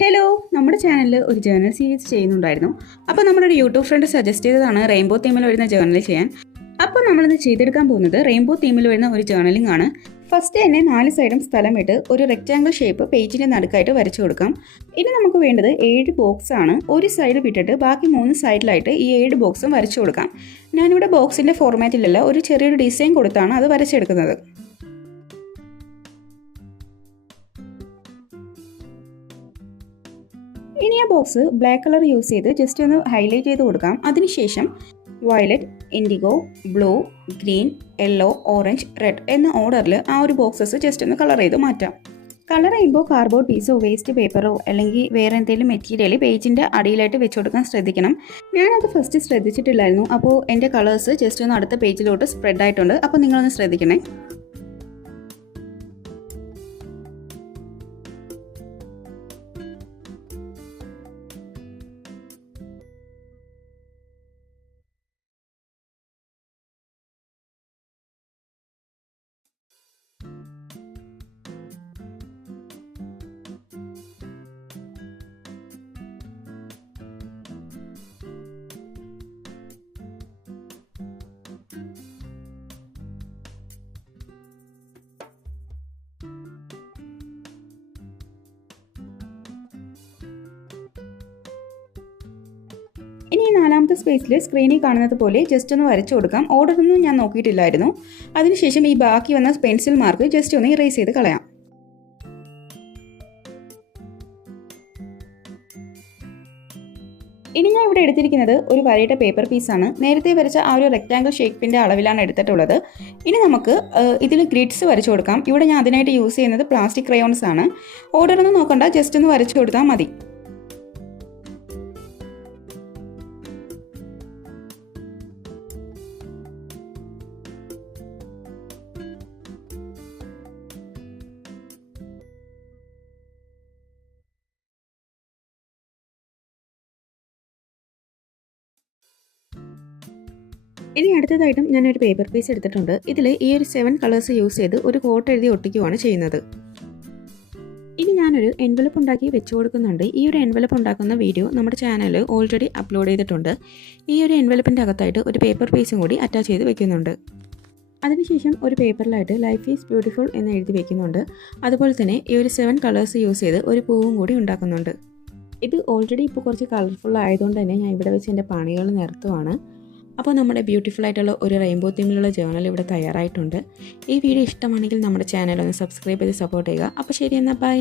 Hello, നമ്മുടെ ചാനലിൽ ഒരു ജേർണൽ സീരീസ് ചെയ്യുന്നുണ്ടായിരുന്നു. അപ്പോൾ നമ്മുടെ ഒരു യൂട്യൂബ് ഫ്രണ്ട് സജസ്റ്റ് ചെയ്തതാണ് റെയിൻബോ തീമിൽ വരുന്ന ജേർണൽ ചെയ്യാൻ. അപ്പോൾ നമ്മളിന്ന് ചെയ്തെടുക്കാൻ പോകുന്നത് റെയിൻബോ തീമിൽ വരുന്ന ഒരു ജേർണലിംഗ് ആണ്. ഫസ്റ്റ് തന്നെ 4 സൈഡും സ്ഥലം ഇട്ട് ഒരു റെക്റ്റാങ്കിൾ ഷേപ്പ് പേജിൻ്റെ നടുക്കായിട്ട് വരച്ചു കൊടുക്കാം. ഇനി നമുക്ക് വേണ്ടത് 7 ബോക്സ് ആണ്. ഒരു സൈഡ് വിട്ടിട്ട് ബാക്കി 3 സൈഡിലായിട്ട് ഈ 7 ബോക്സും വരച്ചു കൊടുക്കാം. ഞാനിവിടെ ബോക്സിൻ്റെ ഫോർമാറ്റിലല്ല, ഒരു ചെറിയൊരു ഡിസൈൻ കൊടുത്താണ് അത് വരച്ചെടുക്കുന്നത്. ഇനി ആ ബോക്സ് ബ്ലാക്ക് കളർ യൂസ് ചെയ്ത് ജസ്റ്റ് ഒന്ന് ഹൈലൈറ്റ് ചെയ്ത് കൊടുക്കാം. അതിനുശേഷം violet, IndiGo, blue, green, yellow, orange, red എന്ന ഓർഡറിൽ ആ ഒരു ബോക്സസ് ജസ്റ്റ് ഒന്ന് കളർ ചെയ്ത് മാറ്റാം. കളർ ചെയ്യുമ്പോൾ കാർഡ്ബോർഡ് പീസോ വേസ്റ്റ് പേപ്പറോ അല്ലെങ്കിൽ വേറെ എന്തെങ്കിലും മെറ്റീരിയൽ പേജിൻ്റെ അടിയിലായിട്ട് വെച്ച് കൊടുക്കാൻ ശ്രദ്ധിക്കണം. ഞാനത് ഫസ്റ്റ് ശ്രദ്ധിച്ചിട്ടില്ലായിരുന്നു. അപ്പോൾ എൻ്റെ കളേഴ്സ് ജസ്റ്റ് ഒന്ന് അടുത്ത പേജിലോട്ട് സ്പ്രെഡ് ആയിട്ടുണ്ട്. അപ്പോൾ നിങ്ങളൊന്ന് ശ്രദ്ധിക്കണേ. ഇനി ഈ 4ാമത്തെ സ്പേസിൽ സ്ക്രീനിൽ കാണുന്നത് പോലെ ജസ്റ്റ് ഒന്ന് വരച്ചു കൊടുക്കാം. ഓർഡറൊന്നും ഞാൻ നോക്കിയിട്ടില്ലായിരുന്നു. അതിനുശേഷം ഈ ബാക്കി വന്ന പെൻസിൽ മാർക്ക് ജസ്റ്റ് ഒന്ന് ഇറേസ് ചെയ്ത് കളയാം. ഇനി ഞാൻ ഇവിടെ എടുത്തിരിക്കുന്നത് ഒരു വരയുടെ പേപ്പർ പീസാണ്. നേരത്തെ വരച്ച ആ ഒരു റെക്റ്റാങ്കിൾ ഷേപ്പിൻ്റെ അളവിലാണ് എടുത്തിട്ടുള്ളത്. ഇനി നമുക്ക് ഇതിൽ ഗ്രിഡ്സ് വരച്ചു കൊടുക്കാം. ഇവിടെ ഞാൻ അതിനായിട്ട് യൂസ് ചെയ്യുന്നത് പ്ലാസ്റ്റിക് ക്രയോൺസ് ആണ്. ഓർഡറൊന്നും നോക്കണ്ട, ജസ്റ്റ് ഒന്ന് വരച്ചു കൊടുത്താൽ മതി. ഇനി അടുത്തതായിട്ടും ഞാനൊരു പേപ്പർ പീസ് എടുത്തിട്ടുണ്ട്. ഇതിൽ ഈ ഒരു 7 കളേഴ്സ് യൂസ് ചെയ്ത് ഒരു കോട്ട് എഴുതി ഒട്ടിക്കുകയാണ് ചെയ്യുന്നത്. ഇനി ഞാനൊരു എൻവലപ്പ് ഉണ്ടാക്കി വെച്ച് കൊടുക്കുന്നുണ്ട്. ഈ ഒരു എൻവലപ്പ് ഉണ്ടാക്കുന്ന വീഡിയോ നമ്മുടെ ചാനലിൽ ഓൾറെഡി അപ്ലോഡ് ചെയ്തിട്ടുണ്ട്. ഈ ഒരു എൻവലപ്പിൻ്റെ അകത്തായിട്ട് ഒരു പേപ്പർ പീസും കൂടി അറ്റാച്ച് ചെയ്ത് വെക്കുന്നുണ്ട്. അതിനുശേഷം ഒരു പേപ്പറിലായിട്ട് ലൈഫ് ഈസ് ബ്യൂട്ടിഫുൾ എന്ന് എഴുതി വെക്കുന്നുണ്ട്. അതുപോലെ തന്നെ ഈ ഒരു 7 കളേഴ്സ് യൂസ് ചെയ്ത് ഒരു പൂവും കൂടി ഉണ്ടാക്കുന്നുണ്ട്. ഇത് ഓൾറെഡി ഇപ്പോൾ കുറച്ച് കളർഫുൾ ആയതുകൊണ്ട് തന്നെ ഞാൻ ഇവിടെ വെച്ച് എൻ്റെ പണികൾ നിർത്തുവാണ്. അപ്പോൾ നമ്മുടെ ബ്യൂട്ടിഫുൾ ആയിട്ടുള്ള ഒരു റെയിൻബോ തീമിലുള്ള ജേർണൽ ഇവിടെ തയ്യാറായിട്ടുണ്ട്. ഈ വീഡിയോ ഇഷ്ടമാണെങ്കിൽ നമ്മുടെ ചാനൽ ഒന്ന് സബ്സ്ക്രൈബ് ചെയ്ത് സപ്പോർട്ട് ചെയ്യുക. അപ്പോൾ ശരി എന്നാൽ ബൈ.